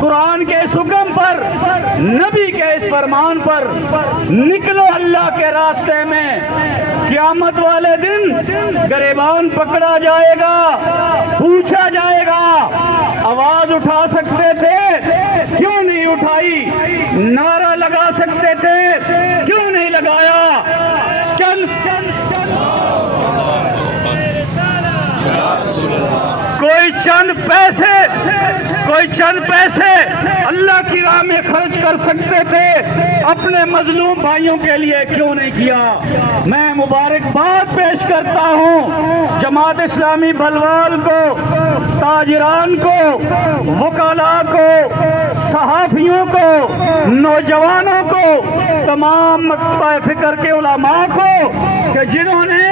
قرآن کے اس حکم پر، نبی کے اس فرمان پر نکلو اللہ کے راستے میں۔ قیامت والے دن گریبان پکڑا جائے گا، پوچھا جائے گا آواز اٹھا سکتے تھے کیوں نہیں اٹھائی، نعرہ لگا سکتے تھے کیوں نہیں لگایا۔ کوئی چند پیسے اللہ کی راہ میں خرچ کر سکتے تھے، اپنے مظلوم بھائیوں کے لیے کیوں نہیں کیا۔ میں مبارکباد پیش کرتا ہوں جماعت اسلامی بلوال کو، تاجران کو، وکلاء کو، صحافیوں کو، نوجوانوں کو، تمام مکتبہ فکر کے علماء کو کہ جنہوں نے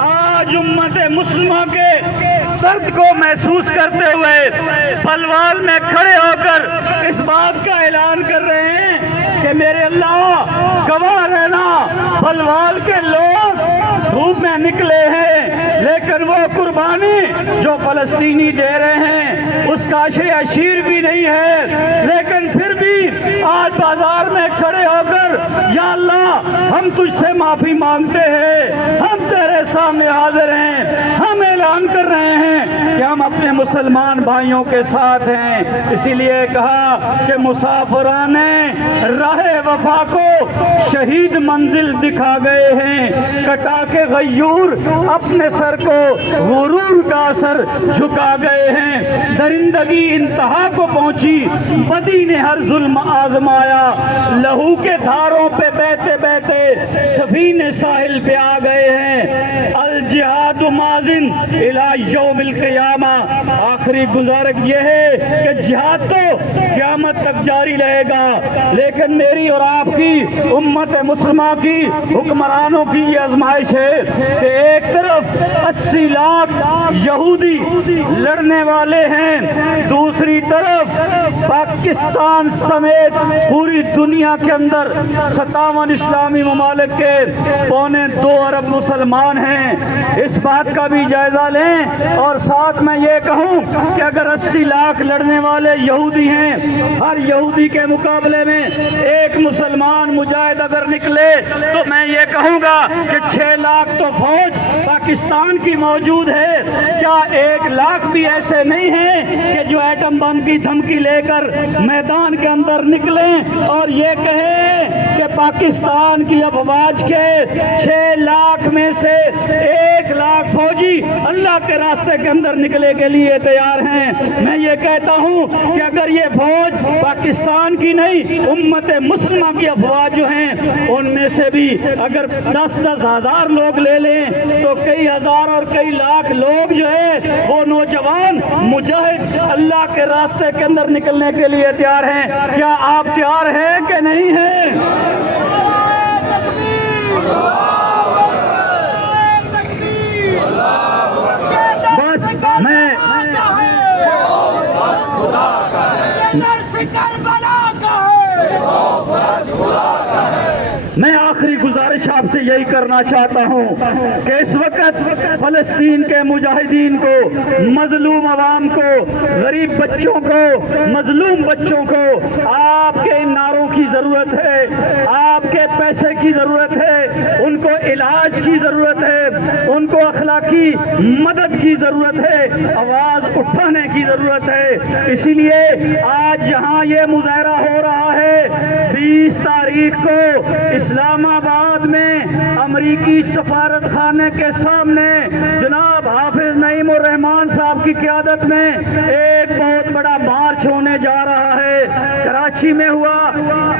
آج امت مسلمہ کے درد کو محسوس کرتے ہوئے بلوال میں کھڑے ہو کر اس بات کا اعلان کر رہے ہیں کہ میرے اللہ گواہ رہنا، بلوال کے لوگ دھوپ میں نکلے ہیں، لیکن وہ قربانی جو فلسطینی دے رہے ہیں اس کا اشیر بھی نہیں ہے، لیکن پھر بھی آج بازار میں کھڑے ہو کر یا اللہ ہم تجھ سے معافی مانگتے ہیں، ہم تیرے سامنے حاضر ہیں، ہم اعلان کر رہے ہیں کہ ہم اپنے مسلمان بھائیوں کے ساتھ ہیں۔ اسی لیے کہا کہ مسافران راہ وفا کو شہید منزل دکھا گئے ہیں، کٹا کے غیور اپنے سر کو غرور کا سر جھکا گئے ہیں۔ درندگی انتہا کو پہنچی، بدی نے ہر ظلم آزمایا، لہو کے دھاروں پہ بہتے بہتے سفینے ساحل پہ آ گئے ہیں۔ الجہاد ماضٍ الی یوم القیامہ، آخری گزارش یہ ہے کہ جہاد تو قیامت تک جاری رہے گا، لیکن میری اور آپ کی امت مسلمہ کی حکمرانوں کی یہ آزمائش ہے کہ ایک طرف 80 لاکھ یہودی لڑنے والے ہیں، دوسری طرف پاکستان سمیت پوری دنیا کے اندر 57 اسلامی ممالک کے 2.25 ارب مسلمان ہیں۔ اس بات کا بھی جائزہ لیں، اور ساتھ میں یہ کہوں کہ اگر 80 لاکھ لڑنے والے یہودی ہیں، ہر یہودی کے مقابلے میں ایک مسلمان مجاہد اگر نکلے تو میں یہ کہوں گا کہ 6 لاکھ تو فوج پاکستان کی موجود ہے، کیا 1 لاکھ بھی ایسے نہیں ہیں کہ جو ایٹم بم کی دھمکی لے کر میدان کے اندر نکلیں اور یہ کہیں کہ پاکستان کی افواج کے 6 لاکھ میں سے 1 لاکھ فوجی اللہ کے راستے کے اندر نکلے کے لیے تیار ہیں۔ میں یہ کہتا ہوں کہ اگر یہ فوج پاکستان کی نہیں، امت مسلمہ کی افواج جو ہیں ان میں سے بھی اگر 10-10 ہزار لوگ لے لیں تو کئی ہزار اور کئی لاکھ لوگ جو ہے وہ نوجوان مجاہد اللہ کے راستے کے اندر نکلنے کے لیے تیار ہیں۔ کیا آپ تیار ہیں کہ نہیں ہیں؟ بس میں آخری گزارش آپ سے یہی کرنا چاہتا ہوں کہ اس وقت فلسطین کے مجاہدین کو، مظلوم عوام کو، غریب بچوں کو، مظلوم بچوں کو آپ کے ان نعروں کی ضرورت ہے، آپ کے پیسے کی ضرورت ہے، ان کو علاج کی ضرورت ہے، ان کو اخلاقی مدد کی ضرورت ہے، آواز اٹھانے کی ضرورت ہے۔ اسی لیے آج یہاں یہ مظاہرہ ہو رہا ہے، 20 تاریخ کو اسلام آباد میں امریکی سفارت خانے کے سامنے جناب حافظ نعیم الرحمان صاحب کی قیادت میں ایک بہت بڑا مارچ ہونے جا رہا ہے۔ کراچی میں ہوا،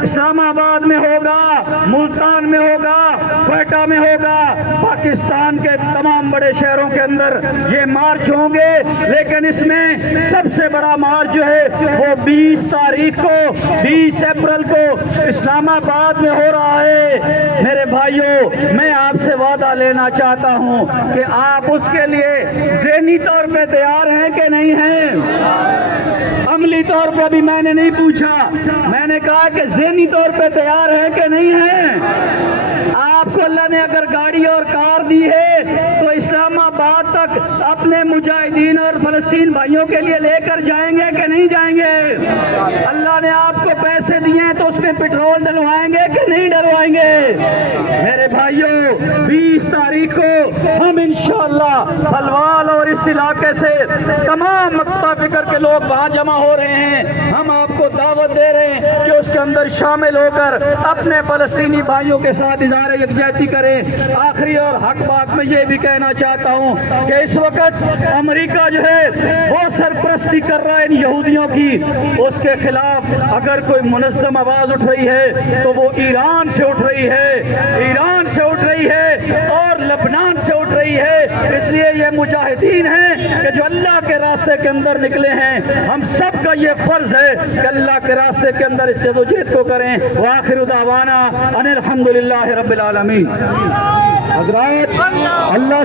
اسلام آباد میں ہوگا، ملتان میں ہوگا، کوئٹہ میں ہوگا، پاکستان کے تمام بڑے شہروں کے اندر یہ مارچ ہوں گے، لیکن اس میں سب سے بڑا مارچ جو ہے وہ 20 تاریخ کو، 20 اپریل کو اسلام آباد میں ہو رہا ہے۔ میرے بھائیوں، میں آپ سے وعدہ لینا چاہتا ہوں کہ آپ اس کے لیے ذہنی طور پہ تیار ہیں کہ نہیں ہیں؟ عملی طور پہ بھی میں نے نہیں پوچھا، میں نے کہا کہ ذہنی طور پہ تیار ہیں کہ نہیں ہیں؟ آپ کو اللہ نے اگر گاڑی اور کار دی ہے تو اسلام آباد تک اپنے مجاہدین اور فلسطین بھائیوں کے لیے لے کر جائیں گے کہ نہیں جائیں گے؟ اللہ نے آپ کو پیسے دیے ہیں تو اس میں پیٹرول ڈلوائیں گے کہ نہیں ڈلوائیں گے؟ میرے بھائیوں 20 تاریخ کو ہم انشاءاللہ حلوال اور اس علاقے سے تمام مکتبہ فکر کے لوگ وہاں جمع ہو رہے ہیں. ہم آپ کو دعوت دے رہے ہیں کہ اس کے اندر شامل ہو کر اپنے فلسطینی بھائیوں کے ساتھ اظہار یکجہتی کریں. آخری اور حق بات میں یہ بھی کہنا چاہتا ہوں کہ اس وقت امریکہ جو ہے وہ سرپرستی کر رہا ہے ان یہودیوں کی. اس کے خلاف اگر کوئی منظم آواز اٹھ رہی ہے تو وہ ایران سے اٹھ رہی ہے، ایران سے اٹھ رہی ہے اور لبنان سے اٹھ رہی ہے. اس لیے یہ مجاہدین ہیں کہ جو اللہ کے راستے کے اندر نکلے ہیں. ہم سب کا یہ فرض ہے کہ اللہ کے راستے کے اندر اس جدوجہد کو کریں. وآخر دعوانا ان الحمدللہ رب العالمین. حضرات اللہ